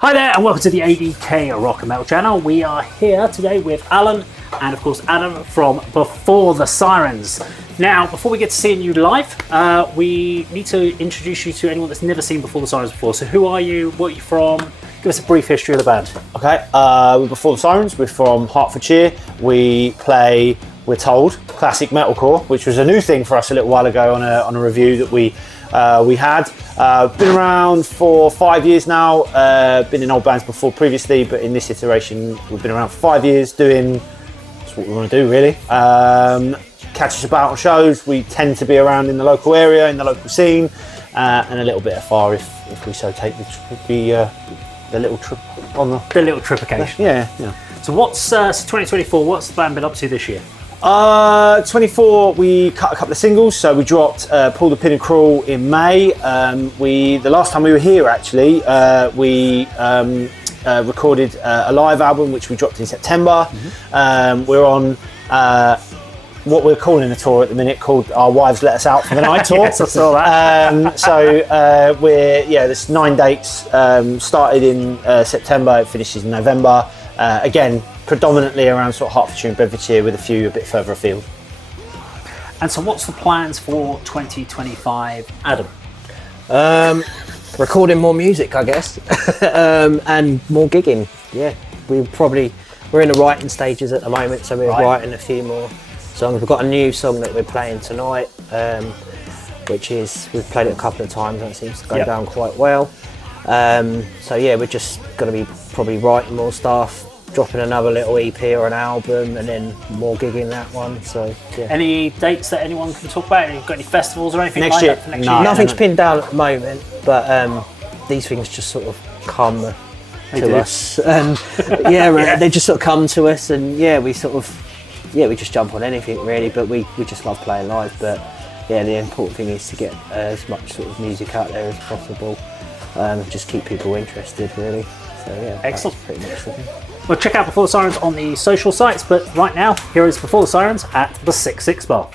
Hi there and welcome to the ADK Rock and Metal channel. We are here today with Alan and of course Adam from Before the Sirens. Now, before we get to seeing you live, we need to introduce you to anyone that's never seen Before the Sirens before. So who are you, what are you from? Give us a brief history of the band. Okay, we're Before the Sirens, we're from Hertfordshire. We play, we're told, classic metalcore, which was a new thing for us a little while ago on a review that we had. Been around for 5 years now, been in old bands before previously, but in this iteration we've been around for 5 years doing, that's what we want to do really. Catch us about on shows, we tend to be around in the local area, in the local scene, and a little bit afar if we so take the little trip on the little trip occasion. Yeah. So what's 2024, what's the band been up to this year? 24, we cut a couple of singles. So we dropped Pull the Pin and Crawl in May. The last time we were here actually, we recorded a live album which we dropped in September. We're on what we're calling a tour at the minute called Our Wives Let Us Out for the Night tour. Yes, I saw that. There's 9 dates, started in September, it finishes in November. Again, predominantly around sort of Hertfordshire and Bedfordshire with a few a bit further afield. And so what's the plans for 2025, Adam? Recording more music, I guess, and more gigging. Yeah, we're in the writing stages at the moment, so we're writing a few more songs. We've got a new song that we're playing tonight, which is, we've played it a couple of times and it seems to go down quite well. So yeah, we're just going to be probably writing more stuff, dropping another little EP or an album, and then more gigging that one. So yeah. Any dates that anyone can talk about? Got any festivals or anything Next lined year? up for next No. year? Nothing's pinned down at the moment, but these things just sort of come to us, and they just sort of come to us, and we just jump on anything really. But we just love playing live. But yeah, the important thing is to get as much sort of music out there as possible. Just keep people interested really. So yeah, excellent. That's pretty much the thing. Well, check out Before the Sirens on the social sites, but right now, here is Before the Sirens at the 66 Bar.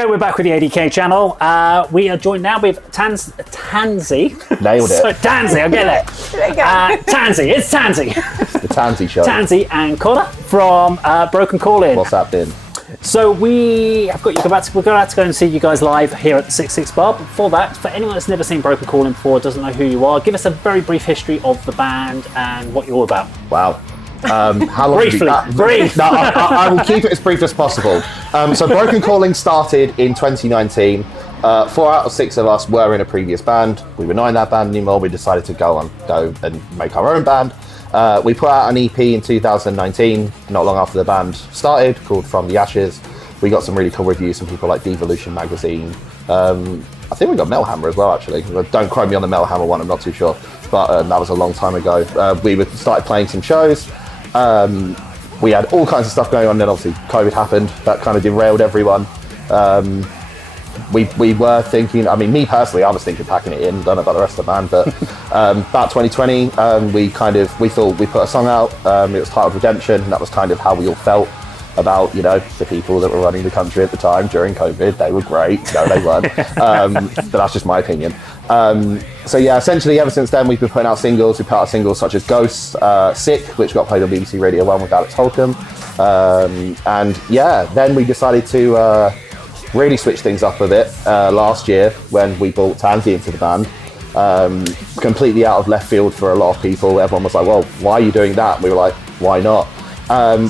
Okay, we're back with the ADK channel. We are joined now with Tansy. Nailed it. So, Tansy, I'll get there. Tansy, it's Tansy. The Tansy show. Tansy and Connor from Broken Call-In. What's happening? So we have got you about to go and see you guys live here at the 66 Bar. But before that, for anyone that's never seen Broken Call-In before, doesn't know who you are, give us a very brief history of the band and what you're all about. Wow. How long Briefly, brief. No, I will keep it as brief as possible. So Broken Calling started in 2019. 4 out of 6 of us were in a previous band. We were not in that band anymore. We decided to go and make our own band. We put out an EP in 2019, not long after the band started, called From the Ashes. We got some really cool reviews from people like Devolution magazine. I think we got Metal Hammer as well, actually. Don't quote me on the Metal Hammer one, I'm not too sure. But that was a long time ago. We started playing some shows. We had all kinds of stuff going on, then obviously COVID happened. That kind of derailed everyone. We were thinking, I mean, me personally, I was thinking packing it in, don't know about the rest of the band, but about 2020, we thought we put a song out. It was titled Redemption, and that was kind of how we all felt about, you know, the people that were running the country at the time during COVID. They were great. No, they weren't. But that's just my opinion. So yeah, essentially ever since then we've been putting out singles. We put out singles such as Ghosts, Sick, which got played on BBC Radio 1 with Alex Holcomb. And yeah, then we decided to really switch things up a bit last year when we brought Tansy into the band. Completely out of left field for a lot of people. Everyone was like, well, why are you doing that? And we were like, why not?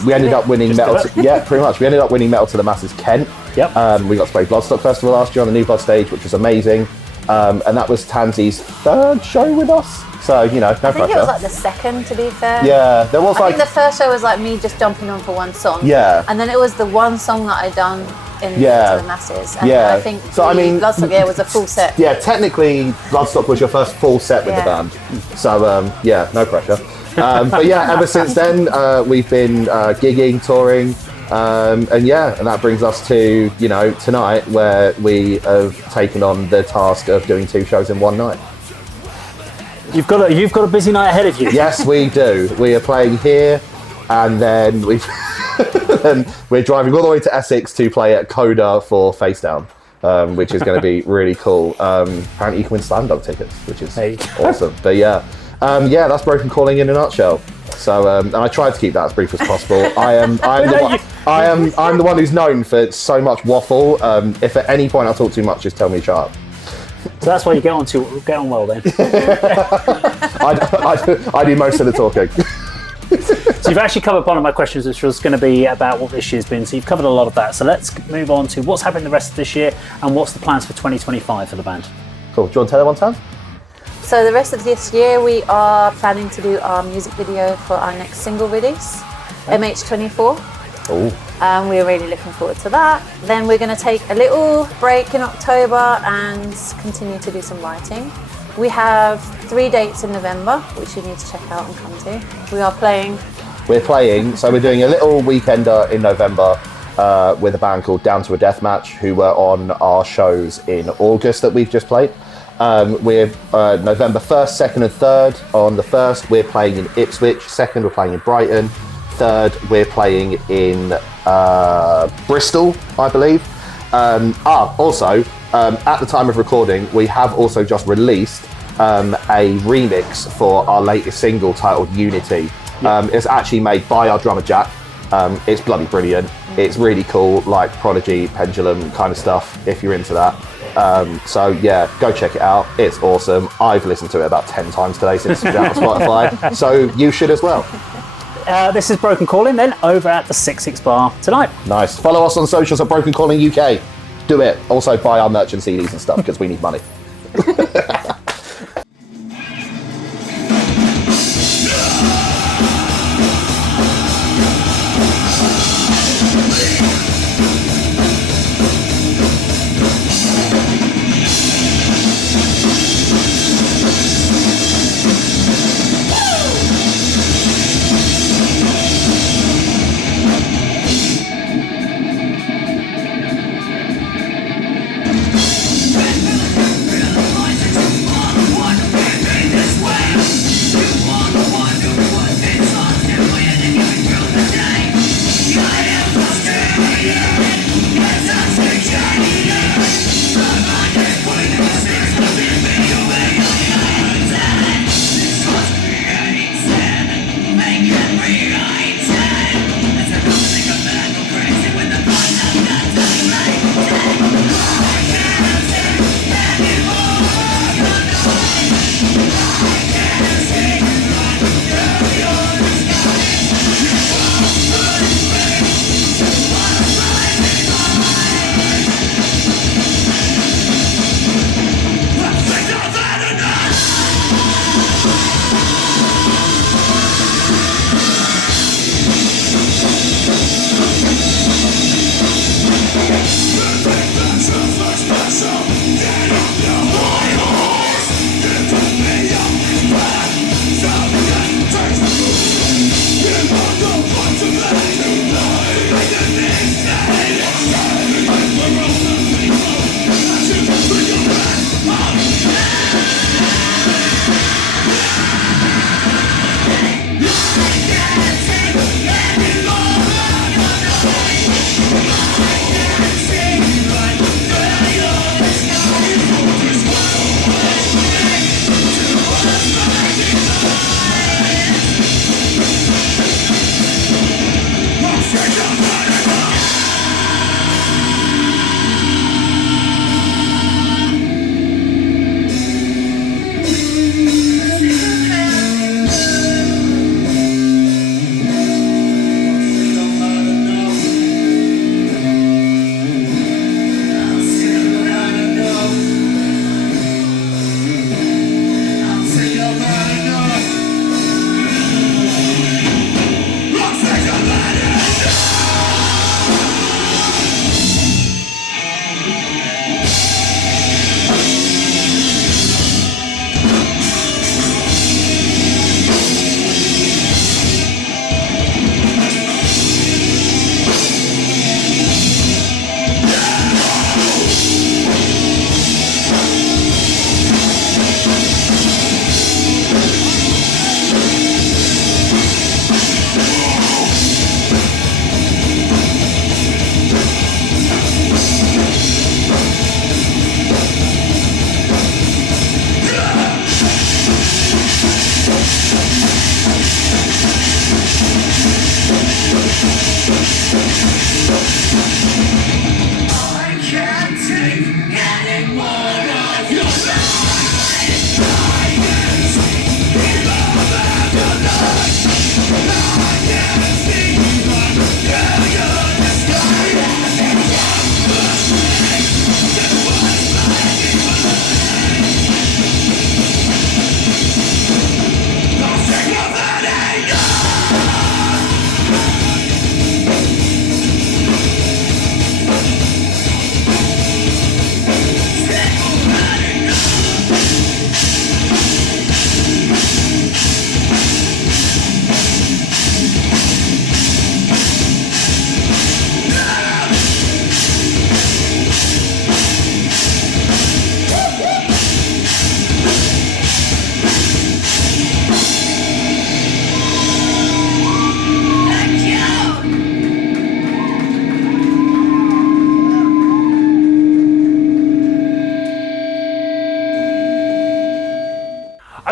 We ended up winning pretty much. We ended up winning Metal to the Masses Kent. Yep. We got to play Bloodstock Festival last year on the New Blood stage, which was amazing. And that was Tansy's 3rd show with us. So, you know, no pressure. I think it was like the 2nd, to be fair. Yeah, there was I think the first show was like me just jumping on for one song. Yeah. And then it was the one song that I'd done in to the Masses. And yeah. I think Bloodstock was a full set. Yeah, technically Bloodstock was your first full set with the band. So, yeah, no pressure. But yeah, ever since then, we've been gigging, touring, and that brings us to, you know, tonight, where we have taken on the task of doing 2 shows in one night. You've got a busy night ahead of you. Yes, we do. We are playing here, and then we're driving all the way to Essex to play at Coda for Face Down, which is going to be really cool. Apparently you can win slam dunk tickets, which is awesome. But yeah, that's Broken Calling in a nutshell. So, and I tried to keep that as brief as possible. I'm the one who's known for so much waffle. If at any point I talk too much, just tell me to shut up. So that's why you get on well then. I do most of the talking. So you've actually covered one of my questions, which was going to be about what this year's been. So you've covered a lot of that. So let's move on to what's happening the rest of this year and what's the plans for 2025 for the band. Cool. Do you want to tell everyone, Tam? So the rest of this year we are planning to do our music video for our next single release, MH24. Oh. We're really looking forward to that. Then we're going to take a little break in October and continue to do some writing. We have 3 dates in November, which you need to check out and come to. We are playing we're playing. So we're doing a little weekender in November with a band called Down to a Deathmatch, who were on our shows in August that we've just played. We're November 1st, 2nd and 3rd. On the 1st, we're playing in Ipswich. 2nd, we're playing in Brighton. 3rd, we're playing in Bristol, I believe. Also, at the time of recording, we have also just released a remix for our latest single titled Unity. It's actually made by our drummer Jack. It's bloody brilliant. It's really cool, like Prodigy, Pendulum kind of stuff, if you're into that. So yeah, go check it out. It's awesome. I've listened to it about 10 times today since it's out on Spotify, so you should as well. This is Broken Calling then, over at the 66 Bar tonight. Nice. Follow us on socials at Broken Calling UK. Do it. Also buy our merch and CDs and stuff, because we need money.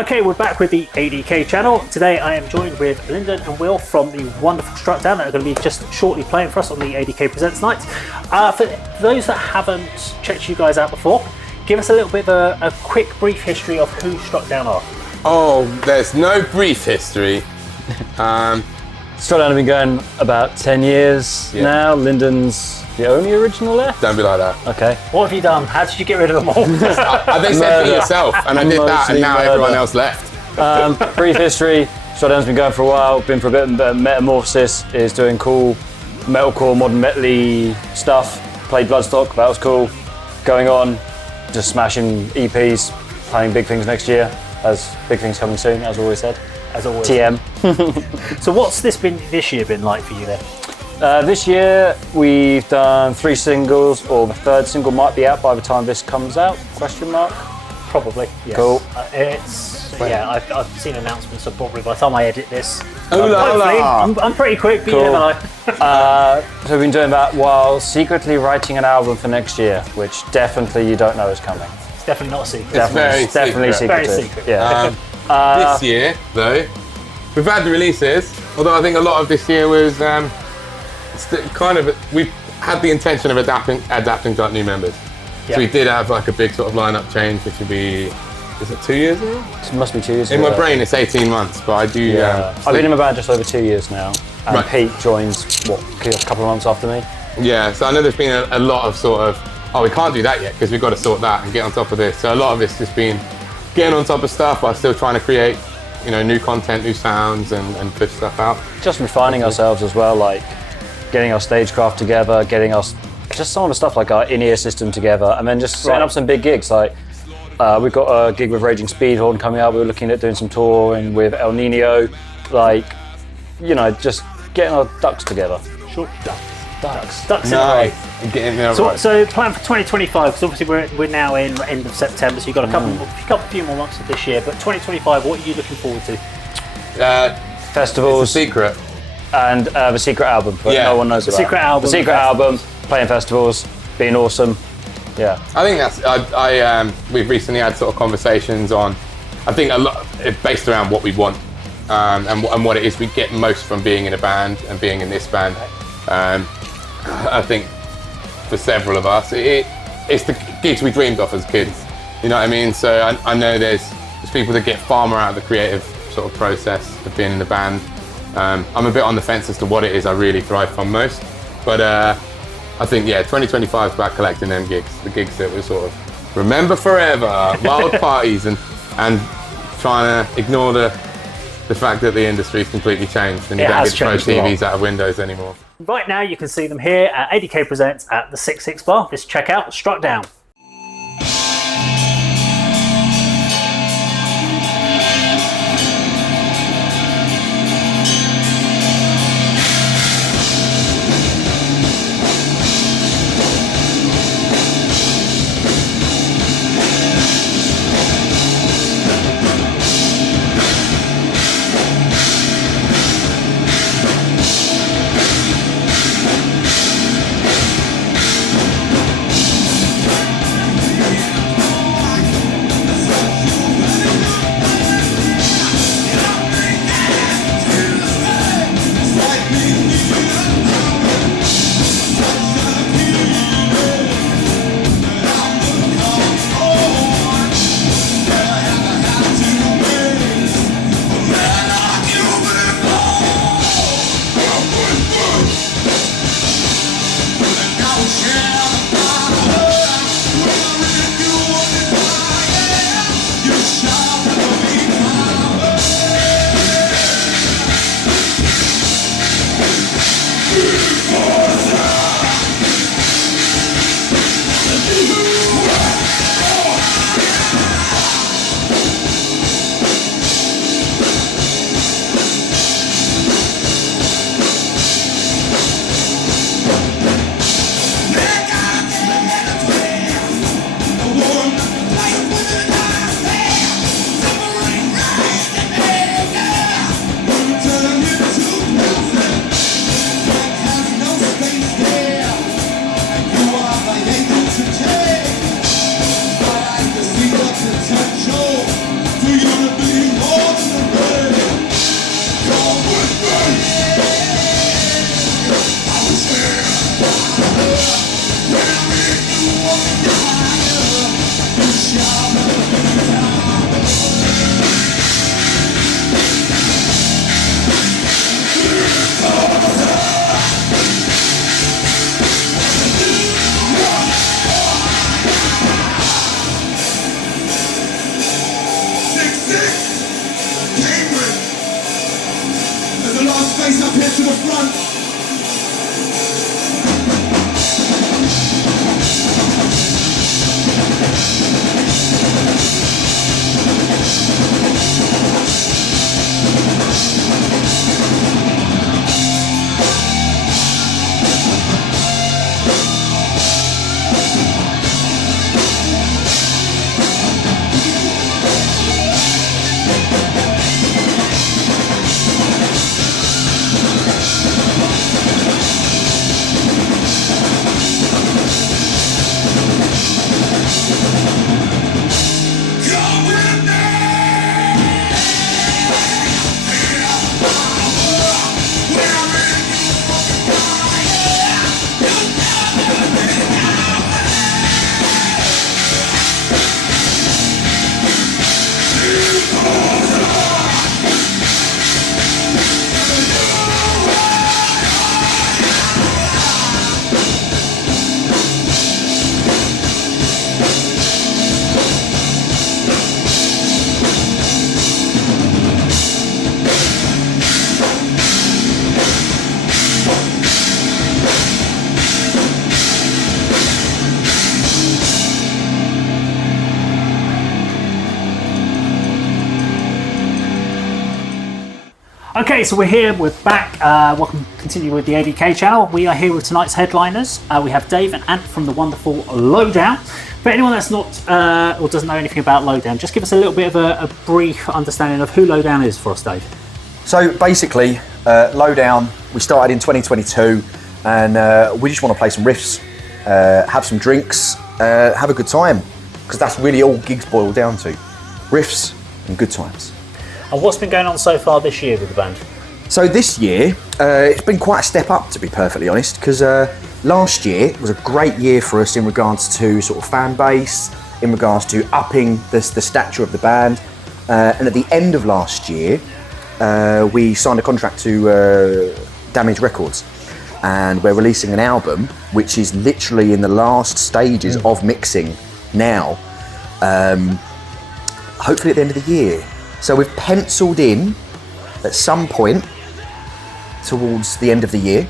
Okay, we're back with the ADK channel. Today I am joined with Lyndon and Will from the wonderful Struck Down that are going to be just shortly playing for us on the ADK Presents night. For those that haven't checked you guys out before, give us a little bit of a quick brief history of who Struck Down are. Oh, there's no brief history. Struck Down have been going about 10 years now. Lyndon's the only original left. Don't be like that. Okay. What have you done? How did you get rid of them all? I think said for yourself, and I did that, and now everyone else left. Brief history. Struck Down's been going for a while. Been for a bit. Metamorphosis is doing cool metalcore, modern metal-y stuff. Played Bloodstock. That was cool. Going on, just smashing EPs. Planning big things next year. As big things coming soon, as always said. As always. TM. So what's this year been like for you then? This year we've done 3 singles, or the 3rd single might be out by the time this comes out? Question mark. Probably. Yes. Cool. I've seen announcements, so probably by the time I edit this, Hopefully. I'm pretty quick. But Cool. you never know. So we've been doing that while secretly writing an album for next year, which definitely you don't know is coming. It's definitely not a secret. Definitely very secretive. Very secret. Yeah. This year, though, we've had the releases, although I think a lot of this year was we had the intention of adapting to like new members. Yeah. So we did have like a big sort of lineup change, which would be, is it 2 years now? It must be 2 years In ago. my brain, it's 18 months, but I do. Yeah. I've been in my band just over 2 years now, and Right. Pete joins a couple of months after me. Yeah, so I know there's been a lot of sort of, we can't do that yet because we've got to sort that and get on top of this. So a lot of it's just been getting on top of stuff while still trying to create, new content, new sounds, and push stuff out. Just refining ourselves as well, like getting our stagecraft together, getting us just some of the stuff like our in-ear system together, and then just setting up some big gigs. Like we've got a gig with Raging Speedhorn coming up. We were looking at doing some touring with El Nino, just getting our ducks together. Short ducks in a Nice. row. Getting there So, right. so plan for 2025, because obviously we're now in end of September, so you've got a few more months of this year. But 2025, what are you looking forward to? Festivals It's a secret. and the secret album, but Yeah. no one knows about. Secret album. The secret album, playing festivals, being awesome. Yeah. I think that's. We've recently had sort of conversations on. I think a lot based around what we want and what it is we get most from being in a band and being in this band. I think for several of us, it's the gigs we dreamed of as kids. You know what I mean? So I know there's people that get far more out of the creative sort of process of being in the band. I'm a bit on the fence as to what it is I really thrive from most, but I think 2025 is about collecting them gigs, the gigs that we sort of remember forever, wild parties, and trying to ignore the fact that the industry's completely changed and you It don't has get to throw changed a lot. TVs out of windows anymore. Right now, you can see them here at ADK Presents at the 66 Bar. Just check out Struck Down. Face up here to the front. Okay, so we're here, we're back. Welcome, continue with the ADK channel. We are here with tonight's headliners. We have Dave and Ant from the wonderful Lowdown. For anyone that's not or doesn't know anything about Lowdown, just give us a little bit of a brief understanding of who Lowdown is for us, Dave. So basically, Lowdown, we started in 2022 and we just want to play some riffs, have some drinks, have a good time, because that's really all gigs boil down to. Riffs and good times. And what's been going on so far this year with the band? So this year, it's been quite a step up, to be perfectly honest, because last year was a great year for us in regards to sort of fan base, in regards to upping the stature of the band. And at the end of last year, we signed a contract to Damage Records. And we're releasing an album, which is literally in the last stages of mixing now, hopefully at the end of the year. So we've penciled in at some point towards the end of the year.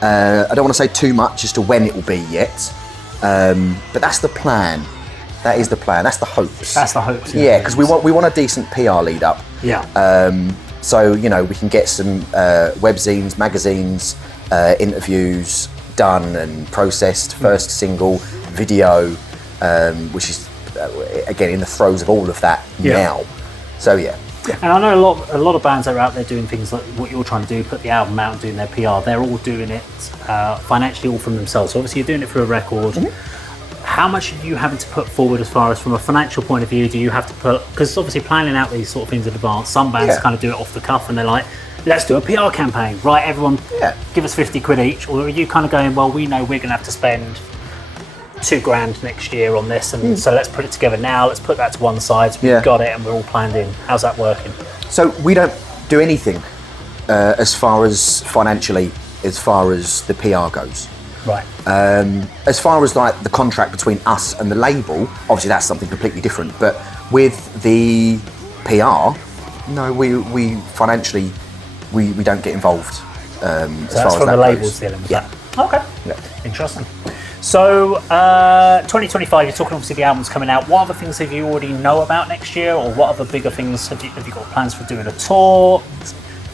I don't want to say too much as to when it will be yet, but that's the plan. That is the plan. That's the hopes. That's the hopes. Yeah, because we want a decent PR lead up. Yeah. So we can get some webzines, magazines, interviews done and processed. First single, video, which is again in the throes of all of that now. So yeah. And I know a lot of bands that are out there doing things like what you're trying to do, put the album out and doing their PR. They're all doing it financially, all from themselves. So obviously you're doing it through a record. Mm-hmm. How much are you having to put forward as far as from a financial point of view? Do you have to put, because obviously planning out these sort of things in advance, some bands kind of do it off the cuff and they're like, let's do a PR campaign, right? Everyone give us 50 quid each. Or are you kind of going, well, we know we're going to have to spend $2,000 next year on this, and so let's put it together now, let's put that to one side, so we've got it and we're all planned in. How's that working? So we don't do anything as far as financially, as far as the PR goes. Right. As far as like the contract between us and the label, obviously that's something completely different, but with the PR, no, we financially, we don't get involved so as that's far as from that the labels goes. dealing with Yeah. that. Okay. Yeah. Interesting. So 2025, you're talking obviously the album's coming out. What other things have you already know about next year, or what other bigger things have you got plans for doing? A tour,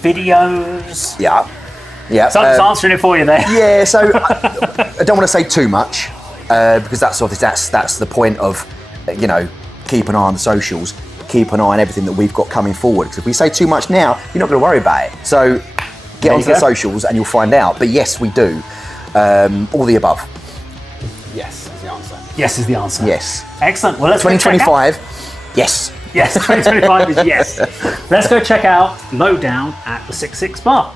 videos? Yeah. So I'm just answering it for you there. Yeah, so I don't want to say too much because that's obviously that's the point of keep an eye on the socials, keep an eye on everything that we've got coming forward. Because if we say too much now, you're not going to worry about it. So get onto the socials and you'll find out. But yes, we do all the above. Yes is the answer. Yes is the answer. Yes. Excellent. Well, let's 2025. Yes. Yes, 2025 is yes. Let's go check out Lowdown at the 66 Bar.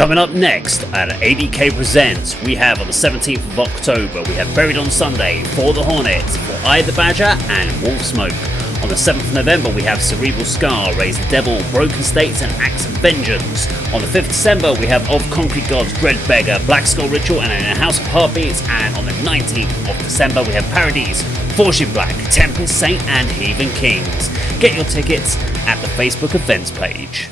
Coming up next at ADK Presents, we have on the 17th of October, we have Buried on Sunday for the Hornets, for I the Badger and Wolfsmoke. On the 7th of November, we have Cerebral Scar, Raise the Devil, Broken States and Acts of Vengeance. On the 5th of December, we have Of Concrete Gods, Dreadbeggar, Black Skull Ritual and In a House of Heartbeats. And on the 19th of December, we have Paradis, Forge in Black, Tempest, Saint and Heathen Kings. Get your tickets at the Facebook events page.